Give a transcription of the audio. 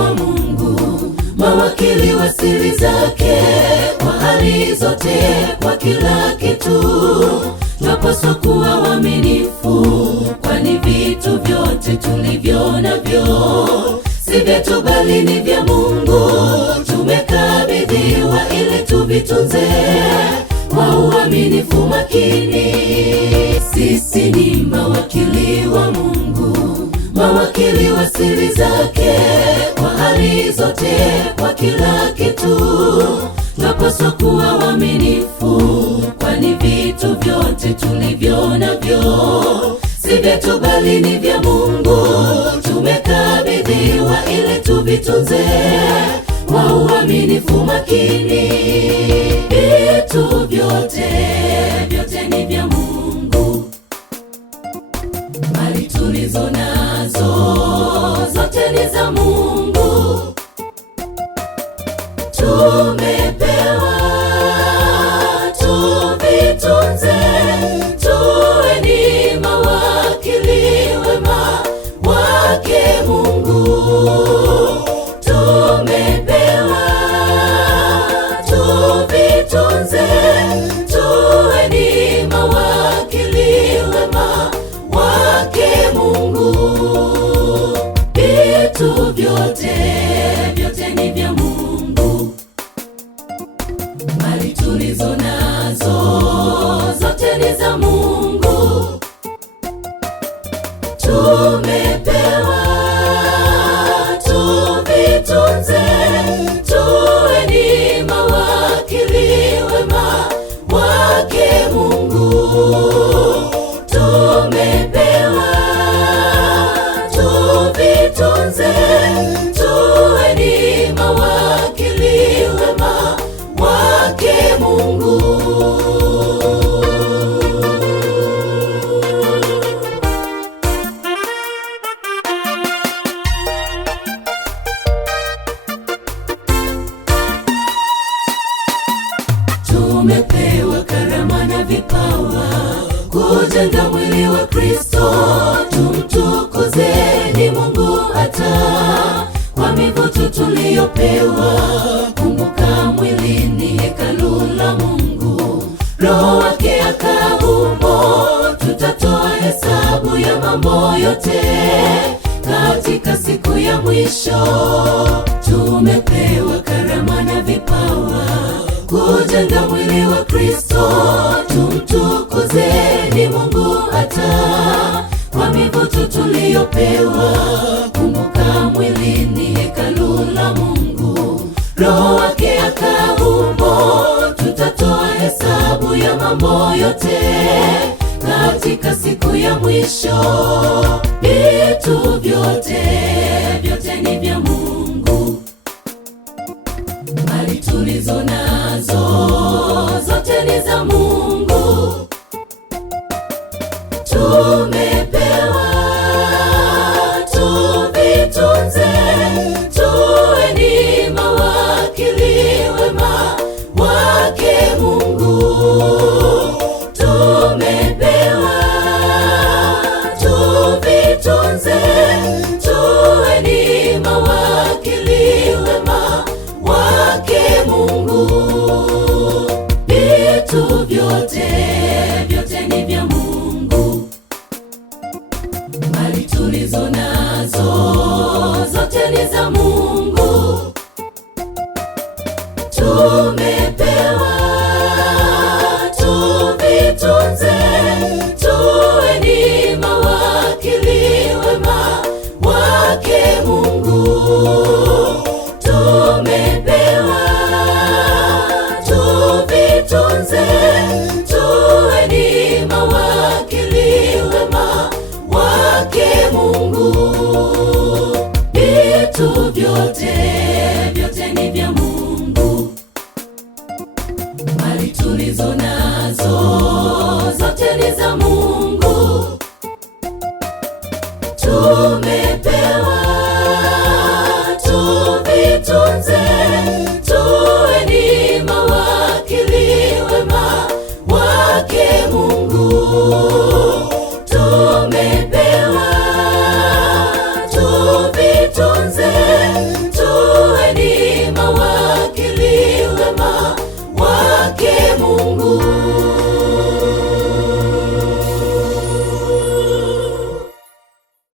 wa Mungu, mawakili wa siri zake, kwa hali zote, kwa kila kitu. Twapaswa kuwa waaminifu, kwani vitu vyote tulivyo navyo si vyetu bali ni vya Mungu. Tumekabidhiwa ili tuvitunze kwa uaminifu makini. Sisi ni mawakili wa Mungu, mawakili wa siri zake, kwa hali zote, kwa kila kitu. Twapaswa kuwa waaminifu, kwani vitu vyote tulivyo navyo si vyetu bali ni vya Mungu. Tumekabidhiwa ili tuvitunze kwa uaminifu makini. Vitu vyote ni vya Mungu, mali tulizo nazo zote ni za Mungu. Tumepewa tuvitunze, tuwe ni mawakili wema wake Mungu. Tumepewa tuvitunze, tuwe ni mawakili wema wake Mungu. Vitu vyote ni vya Mungu, mali tulizo nazo zote ni za Mungu. Tumepewa tuvitunze, tuwe ni mawakili wema wake Mungu. Tumepewa tuvitunze, tuwe ni mawakili wema wake Mungu. Tumepewa karama na vipawa kujenga mwili wa Kristo. Tumtukuzeni Mungu hata kwa mivuto tuliyopewa. Kumbuka mwili ni hekalu la Mungu, Roho wake akahumo. Tutatoa hesabu ya mambo yote katika siku ya mwisho. Tumepewa karama na vipawa kujenga mwili wa Kristo. Tumtukuzeni Mungu hata kwa mivuto tuliyopewa. Kumbuka mwili ni hekalu la Mungu, Roho wake akahumo. Tutatoa hesabu ya mambo yote katika siku ya mwisho. Vitu vyote ni vya Mungu, mali tulizo nazo zote ni za Mungu. Tumepewa tuvitunze, tuwe ni mawakili wema wake Mungu. Tumepewa tuvitunze, tuwe ni mawakili wema wake Mungu. Vitu vyote ni vya Mungu, mali tulizo nazo zote ni za Mungu. Tumepewa tuvitunze, tuwe ni mawakili wema wake Mungu. Tumepewa tuvitunze, tuwe ni mawakili wema wake Mungu. Vitu vyote ni vya Mungu, mali tulizo nazo zote ni za Mungu. Tumepewa tuvitunze, tuwe ni mawakili wema wake Mungu. Tumepewa tuvitunze,